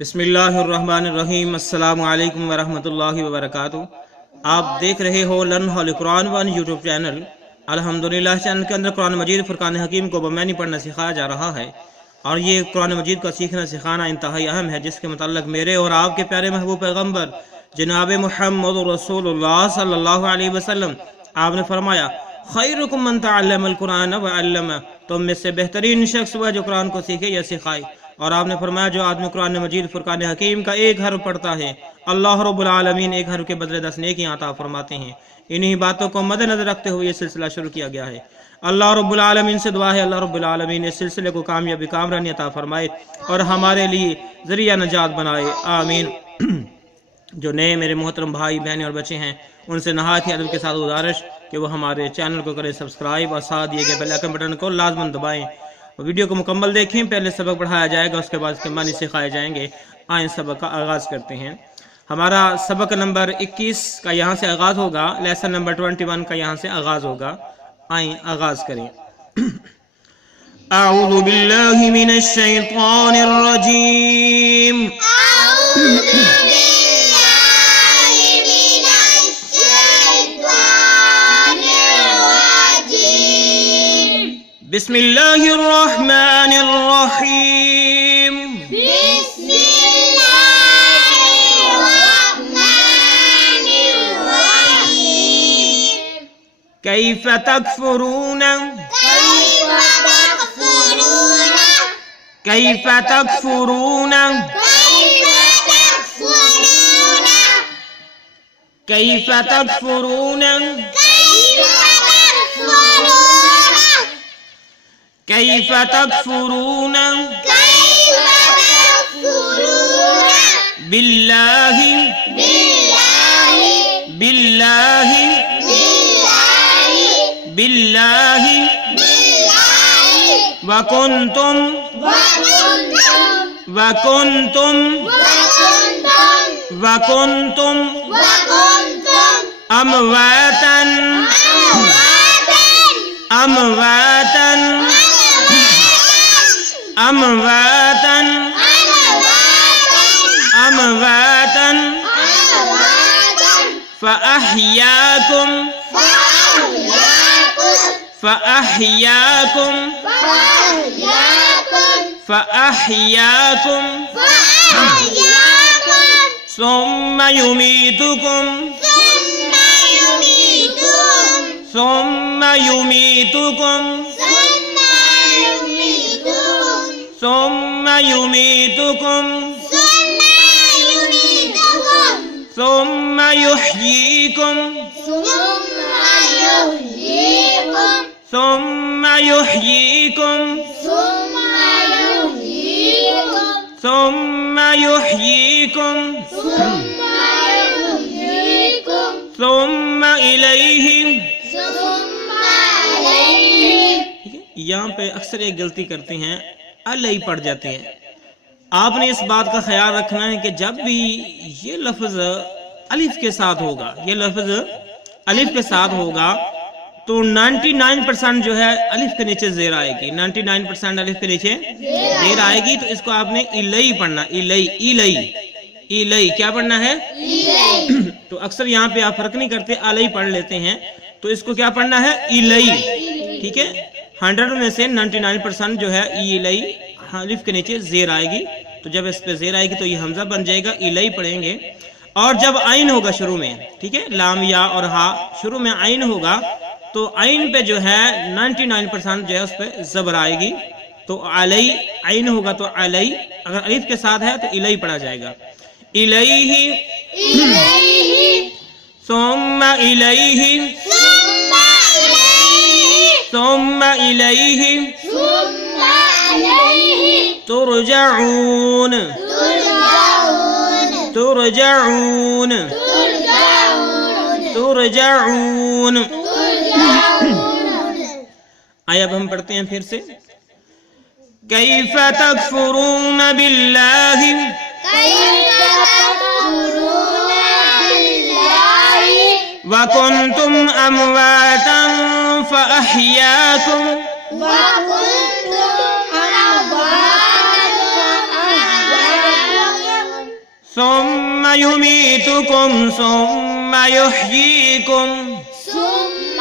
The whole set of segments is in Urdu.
بسم اللہ الرحمن الرحیم۔ السلام علیکم ورحمۃ اللہ وبرکاتہ۔ آپ دیکھ رہے ہو لرن ہال قرآن ون یوٹیوب چینل۔ الحمدللہ چینل کے اندر قرآن مجید فرقان حکیم کو بمعنی پڑھنا سکھایا جا رہا ہے، اور یہ قرآن مجید کا سیکھنا سکھانا انتہائی اہم ہے، جس کے متعلق میرے اور آپ کے پیارے محبوب پیغمبر جناب محمد رسول اللہ صلی اللہ علیہ وسلم آپ نے فرمایا، خیرکم من تعلم القرآن وعلمہ، تم میں سے بہترین شخص وہ جو قرآن کو سیکھے یا سکھائے۔ اور آپ نے فرمایا، جو آدمی قرآن مجید فرقان حکیم کا ایک حرف پڑھتا ہے، اللہ رب العالمین ایک حرف کے بدلے 10 نیکیاں عطا فرماتے ہیں۔ انہی باتوں کو مد نظر رکھتے ہوئے یہ سلسلہ شروع کیا گیا ہے۔ اللہ رب العالمین سے دعا ہے اللہ رب العالمین اس سلسلے کو کامیابی کامرانی عطا فرمائے اور ہمارے لیے ذریعہ نجات بنائے، آمین۔ جو نئے میرے محترم بھائی بہنیں اور بچے ہیں، ان سے نہایت ہی ادب کے ساتھ گزارش کہ وہ ہمارے چینل کو کریں سبسکرائب اور ساتھ دیے گئے بیل آئکن بٹن کو لازماً دبائیں۔ ویڈیو کو مکمل دیکھیں، پہلے سبق پڑھایا جائے گا، اس کے بعد اس کے معنی سکھائے جائیں گے۔ آئیں سبق کا آغاز کرتے ہیں۔ ہمارا سبق نمبر 21 کا یہاں سے آغاز ہوگا، لیسن نمبر 21 کا یہاں سے آغاز ہوگا۔ آئیں آغاز کریں۔ اعوذ باللہ من الشیطان الرجیم۔ بسم اللہ الرحمن الرحیم۔ بسم اللہ الرحمن الرحیم۔ کیف تکفرون کیف تکفرون کیف تکفرون کیف تکفرون کیف تکفرون باللہ باللہ باللہ وکنتم وکنتم وکنتم امواتا امواتا امواتا امواتا فأحیاکم فأحیاکم فأحیاکم ثم یمیتکم ثم یمیتکم ثم یمیتکم ثم یحییکم ثم یحییکم ثم یحییکم ثم الیہ۔ یہاں پہ اکثر ایک غلطی کرتے ہیں، علیہ پڑھ جاتے ہیں۔ آپ نے اس بات کا خیال رکھنا ہے کہ جب بھی یہ لفظ الف کے ساتھ ہوگا، یہ لفظ الف کے ساتھ ہوگا تو 99% جو ہے الف کے نیچے زیر آئے گی، 99% الف کے نیچے زیر آئے گی، تو اس کو آپ نے الیہ پڑھنا، الیہ الیہ الیہ کیا پڑھنا ہے؟ تو اکثر یہاں پہ آپ فرق نہیں کرتے، علیہ پڑھ لیتے ہیں، تو اس کو کیا پڑھنا ہے؟ الیہ، ٹھیک ہے؟ 100 میں سے 99% جو ہے الیہ الف کے نیچے زیر آئے گی، تو جب اس پہ زیر آئے گی تو یہ حمزہ بن جائے گا، الیہ پڑھیں گے۔ اور جب عین ہوگا شروع میں، ٹھیک ہے، لام یا اور ہا شروع میں عین ہوگا تو عین پہ جو ہے 99% جو ہے اس پہ زبر آئے گی، تو علیہ عین ہوگا تو علیہ، اگر الف کے ساتھ ہے تو الیہ پڑھا جائے گا۔ الیہ ثم الیہ ثم الیہ ترجعون ترجعون ترجعون۔ آئے اب ہم پڑھتے ہیں پھر سے۔ کیف تکفرون باللہ وکنتم امواتا فاحیاکم ثم يميتكم ثم يحييكم ثم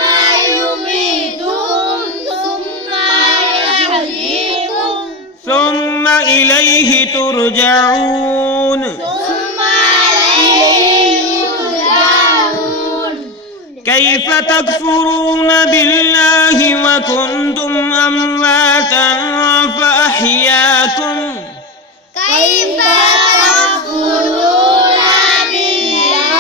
يميتكم ثم يحييكم ثم إليه ترجعون ثم إليه ترجعون كيف تكفرون بالله وكنتم أمواتا فأحياكم كيف تكفرون بالله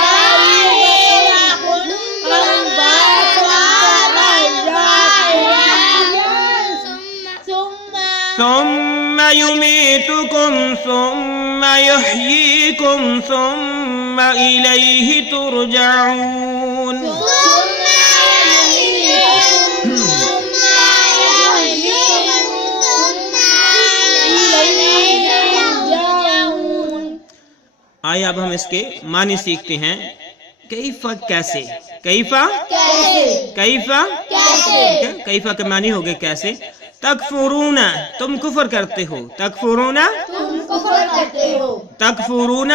وكنتم ثم يميتكم ثم يحييكم ثم إليه ترجعون آئے اب ہم اس کے معنی سیکھتے ہیں. کیفا کیسے، کیفا کیفا کیفا کے معنی ہو گئے کیسے. تکفرون تم کفر کرتے ہو، تکفرون تکفرون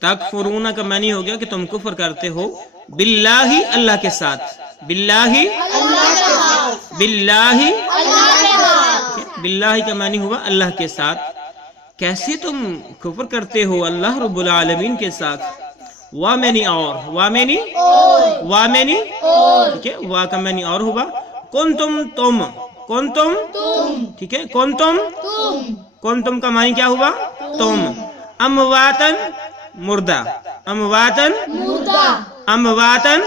تکفرون کا معنی ہو گیا کہ تم کفر کرتے ہو باللہ اللہ کے ساتھ، باللہ باللہ باللہ کا معنی ہوا اللہ کے ساتھ. کیسے تم کفر کرتے ہو اللہ رب العالمین کے ساتھ. وا معنی اور، وا معنی ٹھیک ہے، وا کا معنی اور ہوا کنتم تم، کنتم ٹھیک ہے، کنتم کنتم کا معنی کیا ہوا تم. امواتن مردہ، امواتن امواتن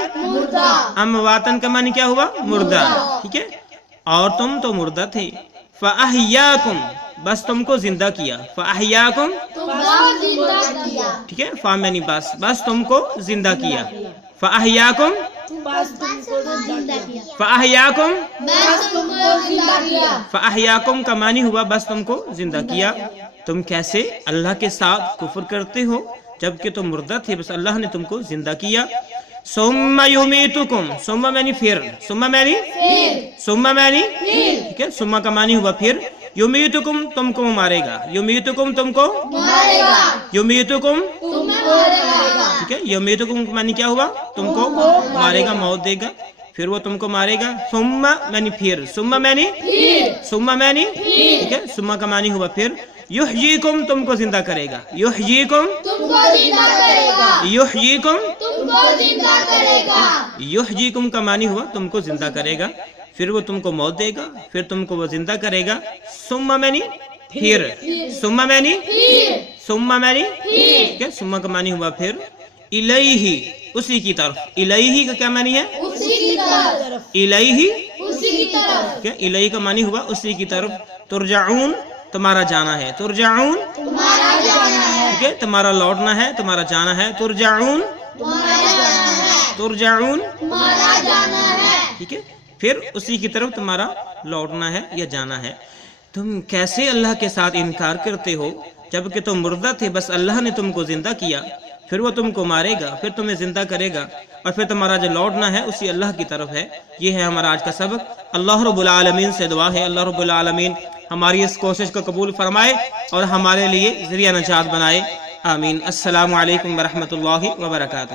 امواتن کا معنی کیا ہوا مردہ ٹھیک ہے، اور تم تو مردہ تھے. فاحیاکم بس تم کو زندہ کیا، فاحیاکم ٹھیک ہے، فا معنی بس، بس تم کو زندہ کیا. فاحیاکم فاحیاکم فاحیاکم کا معنی ہوا بس تم کو زندہ کیا. تم کیسے اللہ کے ساتھ کفر کرتے ہو جبکہ تم مردہ تھے، بس اللہ نے تم کو زندہ کیا. ثم یمیتکم، ثم معنی پھر، ثم معنی ٹھیک ہے، ثم کا معنی ہوا پھر. یمیتکم تم کو مارے گا، یمیتکم تم کو یمیتکم ٹھیک ہے، یمیتکم کا معنی کیا ہوا تم کو مارے گا، موت دے گا، پھر وہ تم کو مارے گا. ثم معنی پھر، ثم معنی ٹھیک ہے، ثم کا معنی ہوا پھر. یحییکم تم کو زندہ کرے گا، یحییکم یحییکم یحییکم کا معنی ہوا تم کو زندہ کرے گا، پھر وہ تم کو موت دے گا، پھر تم کو وہ زندہ کرے گا. ثم معنی پھر، ثم معنی ٹھیک ہے، ثم کا معنی ہوا پھر. الیہ اسی کی طرف، الیہ کا کیا معنی ہے الیہ ٹھیک ہے، الیہ کا معنی ہوا اسی کی طرف. ترجعون تمہارا جانا ہے، ترجعون ٹھیک ہے، تمہارا لوٹنا ہے، تمہارا جانا ہے. ترجعون ترجعون ٹھیک ہے، پھر اسی کی طرف تمہارا لوٹنا ہے یا جانا ہے. تم کیسے اللہ کے ساتھ انکار کرتے ہو جبکہ تم مردہ تھے، بس اللہ نے تم کو زندہ کیا، پھر وہ تم کو مارے گا، پھر تمہیں زندہ کرے گا، اور پھر تمہارا جو لوٹنا ہے اسی اللہ کی طرف ہے. یہ ہے ہمارا آج کا سبق. اللہ رب العالمین سے دعا ہے اللہ رب العالمین ہماری اس کوشش کو قبول فرمائے اور ہمارے لیے ذریعہ نجات بنائے. آمین. السلام علیکم ورحمۃ اللہ وبرکاتہ.